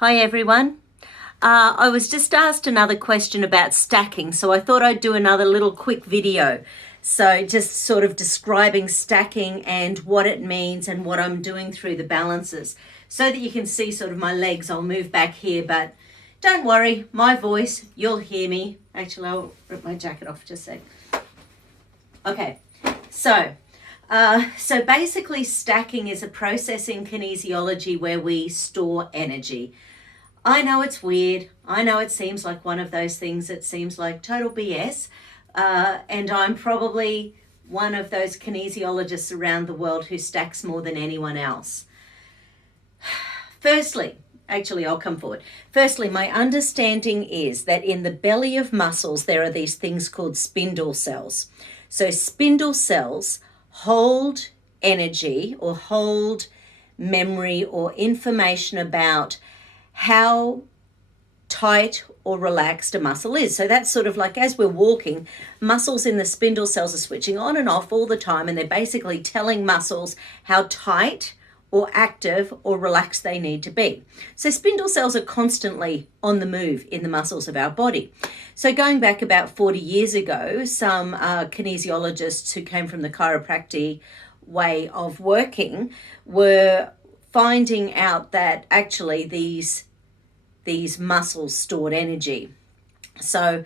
Hi everyone. I was just asked another question about stacking, so I thought I'd do another little quick video. So just sort of describing stacking and what it means and what I'm doing through the balances so that you can see sort of my legs. I'll move back here, but don't worry, my voice, you'll hear me. Actually, I'll rip my jacket off just a sec. Okay, so basically stacking is a process in kinesiology where we store energy. I know it's weird. I know it seems like one of those things that seems like total BS. And I'm probably one of those kinesiologists around the world who stacks more than anyone else. I'll come forward. Firstly, my understanding is that in the belly of muscles, there are these things called spindle cells. So spindle cells hold energy or hold memory or information about how tight or relaxed a muscle is. So that's sort of like as we're walking, muscles in the spindle cells are switching on and off all the time, and they're basically telling muscles how tight or active or relaxed they need to be. So spindle cells are constantly on the move in the muscles of our body. So going back about 40 years ago, some kinesiologists who came from the chiropractic way of working were finding out that actually these muscles stored energy. So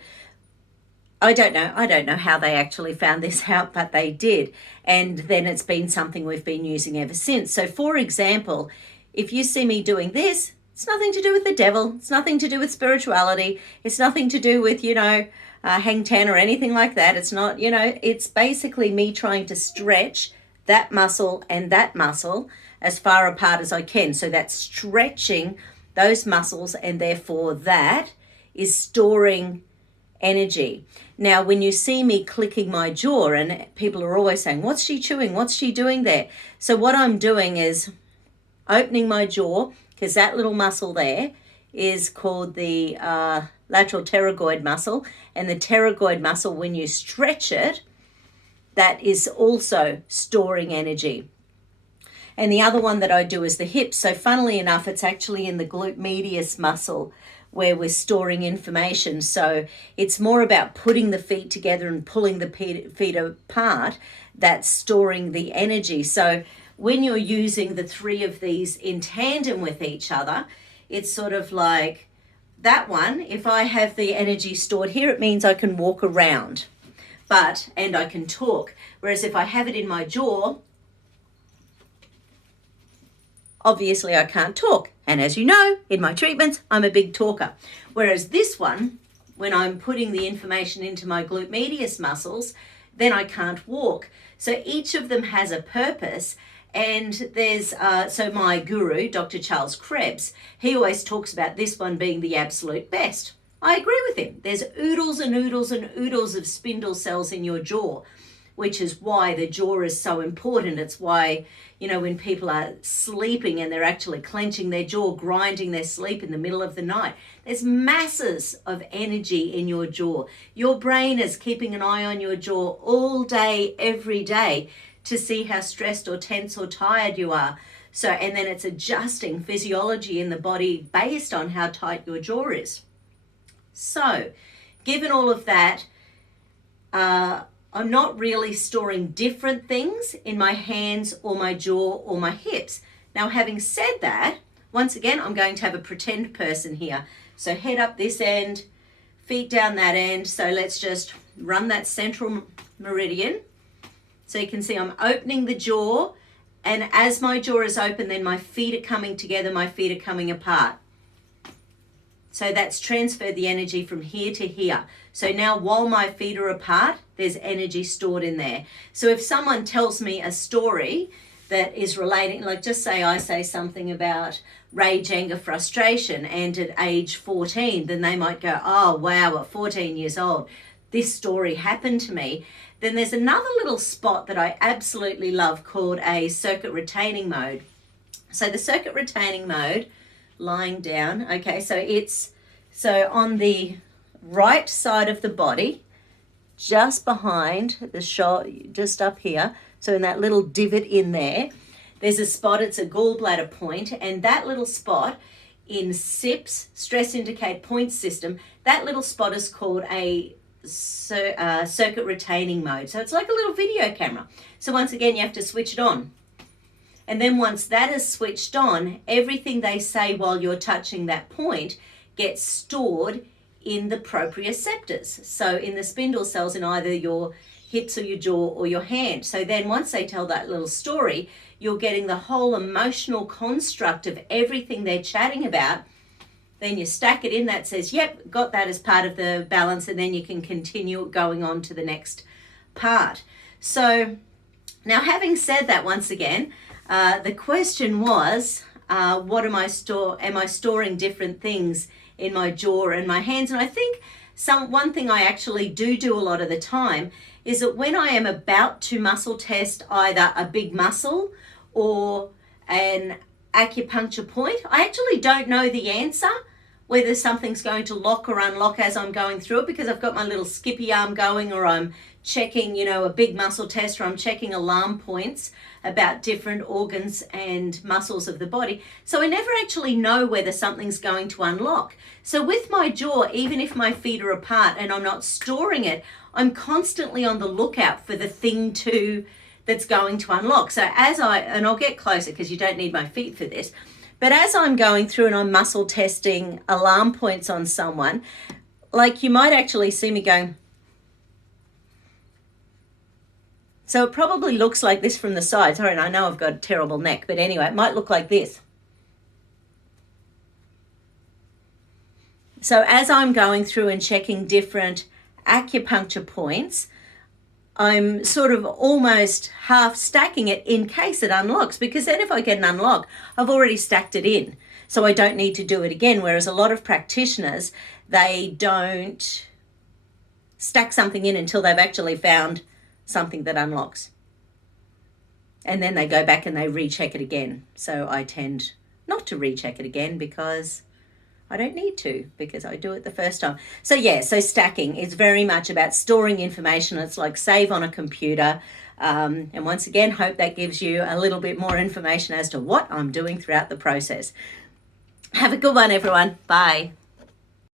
I don't know how they actually found this out, but they did. And then it's been something we've been using ever since. So for example, if you see me doing this, it's nothing to do with the devil. It's nothing to do with spirituality. It's nothing to do with, hang ten or anything like that. It's not, it's basically me trying to stretch that muscle and that muscle as far apart as I can. So that's stretching those muscles, and therefore that is storing energy. Now, when you see me clicking my jaw, and people are always saying, what's she chewing? What's she doing there? So what I'm doing is opening my jaw, because that little muscle there is called the lateral pterygoid muscle. And the pterygoid muscle, when you stretch it, that is also storing energy. And the other one that I do is the hips. So funnily enough, it's actually in the glute medius muscle where we're storing information. So it's more about putting the feet together and pulling the feet apart that's storing the energy. So when you're using the three of these in tandem with each other, it's sort of like that one. If I have the energy stored here, it means I can walk around, and I can talk. Whereas if I have it in my jaw, obviously I can't talk. And as you know, in my treatments, I'm a big talker. Whereas this one, when I'm putting the information into my glute medius muscles, then I can't walk. So each of them has a purpose. And there's, so my guru, Dr. Charles Krebs, he always talks about this one being the absolute best. I agree with him. There's oodles and oodles and oodles of spindle cells in your jaw, which is why the jaw is so important. It's why, when people are sleeping and they're actually clenching their jaw, grinding their sleep in the middle of the night, there's masses of energy in your jaw. Your brain is keeping an eye on your jaw all day, every day, to see how stressed or tense or tired you are. So, and then it's adjusting physiology in the body based on how tight your jaw is. So, given all of that, I'm not really storing different things in my hands or my jaw or my hips. Now, having said that, once again, I'm going to have a pretend person here. So head up this end, feet down that end. So let's just run that central meridian. So you can see I'm opening the jaw, and as my jaw is open, then my feet are coming together, my feet are coming apart. So that's transferred the energy from here to here. So now while my feet are apart, there's energy stored in there. So if someone tells me a story that is relating, like just say I say something about rage, anger, frustration, and at age 14, then they might go, oh, wow, at 14 years old, this story happened to me. Then there's another little spot that I absolutely love called a circuit retaining mode. So the circuit retaining mode, lying down, okay, so on the right side of the body, just behind the shoulder, just up here, so in that little divot in there, there's a spot, it's a gallbladder point, and that little spot in SIPS, stress indicate point system, that little spot is called a circuit retaining mode. So it's like a little video camera. So once again, you have to switch it on. And then once that is switched on, everything they say while you're touching that point gets stored in the proprioceptors. So in the spindle cells in either your hips or your jaw or your hand. So then once they tell that little story, you're getting the whole emotional construct of everything they're chatting about. Then you stack it in, that says, yep, got that as part of the balance, and then you can continue going on to the next part. So now, having said that, once again, the question was, what am I storing different things in my jaw and my hands? And I think one thing I actually do a lot of the time is that when I am about to muscle test either a big muscle or an acupuncture point, I actually don't know the answer, whether something's going to lock or unlock as I'm going through it, because I've got my little skippy arm going, or I'm checking, a big muscle test, or I'm checking alarm points about different organs and muscles of the body. So I never actually know whether something's going to unlock. So with my jaw, even if my feet are apart and I'm not storing it, I'm constantly on the lookout for the thing that's going to unlock. So and I'll get closer because you don't need my feet for this, but as I'm going through and I'm muscle testing alarm points on someone, like you might actually see me going. So it probably looks like this from the side. Sorry, and I know I've got a terrible neck, but anyway, it might look like this. So as I'm going through and checking different acupuncture points, I'm sort of almost half stacking it in case it unlocks, because then if I get an unlock, I've already stacked it in. So I don't need to do it again. Whereas a lot of practitioners, they don't stack something in until they've actually found something that unlocks. And then they go back and they recheck it again. So I tend not to recheck it again because I don't need to, because I do it the first time. So so stacking is very much about storing information. It's like save on a computer. And once again, hope that gives you a little bit more information as to what I'm doing throughout the process. Have a good one, everyone. Bye.